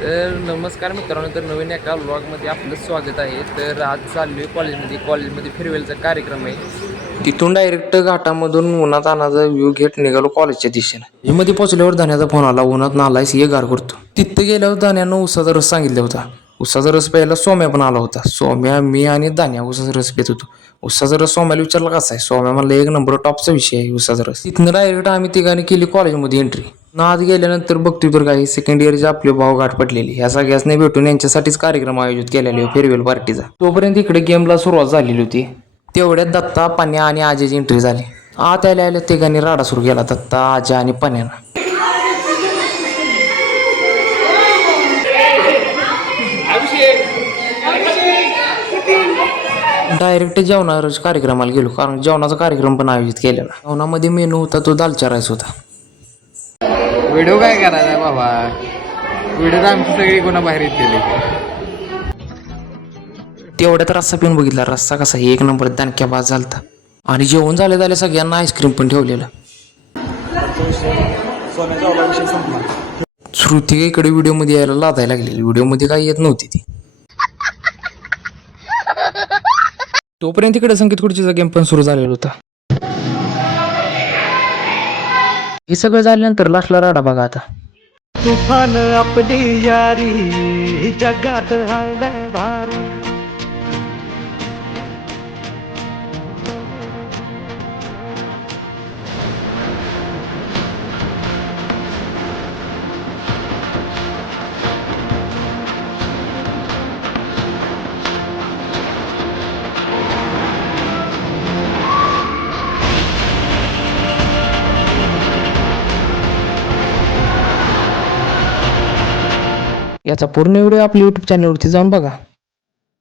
तर नमस्कार मित्रांनो, तर नवीन एका व्लॉगमध्ये आपलं स्वागत आहे. तर आज चाललो आहे कॉलेजमध्ये फेअरवेलचा कार्यक्रम आहे. तिथून डायरेक्ट घाटामधून उन्हात आणाचा व्ह्यू घेत निघालो कॉलेजच्या दिशेने. मध्ये पोचल्यावर धान्याचा फोन आला, उन्हात नालायस ये गार करतो. तिथं गेल्यावर धान्यानं उसाचा रस सांगितला होता. उसाचा रस प्यायला सोम्या पण आला होता. सोम्या, मी आणि धान्या उसाचा रस पित होतो. उसाचा रस सोम्याला विचारला कसा आहे. सोम्या म्हणला एक नंबर टॉपचा विषय आहे उसाचा रस. तिथनं डायरेक्ट आम्ही तिघांनी केली कॉलेजमध्ये एंट्री. आत गेल्यानंतर बघतोय तर काही सेकंड इयरचे आपले भाव गाठ पडलेली. ह्या सगळ्यासने भेटून यांच्यासाठीच कार्यक्रम आयोजित केलेला फेअरवेल पार्टीचा. तोपर्यंत इकडे गेमला सुरुवात झालेली होती. तेवढ्यात दत्ता, पाण्या आणि आजयची एंट्री झाली. आत आल्या तिघांनी राडा सुरू केला, दत्ता, आजय आणि पाण्यानं. डायरेक्ट जेवणाच्या कार्यक्रमाला गेलो, कारण जेवणाचा कार्यक्रम पण आयोजित केलेला. जेवणामध्ये मेनू होता तो दालचा राईस होता. व्हिडिओ काय करायचा बाबा, व्हिडिओ आमची सगळी कोणा बाहेर येतली. तेवढ्यात रस्सा पिऊन बघितला. रस्सा कसा एक नंबर दणक्या बाद झालता. आणि जेवण झाले सगळ्यांना आईस्क्रीम पण ठेवलेलं. श्रुती इकडे व्हिडिओमध्ये यायला लादायला लागलेली. व्हिडिओमध्ये काही येत नव्हती ती. तोपर्यंत इकडे संगीत खुर्चीचा गेम पण सुरू झालेला होता. हे सगळं झाल्यानंतर लास्टला राडा बघा आता. तुफान आपली यारी जगात हळद भारी. याचा पूर्ण व्हिडिओ आपल्या YouTube चॅनलवरती जाऊन बघा.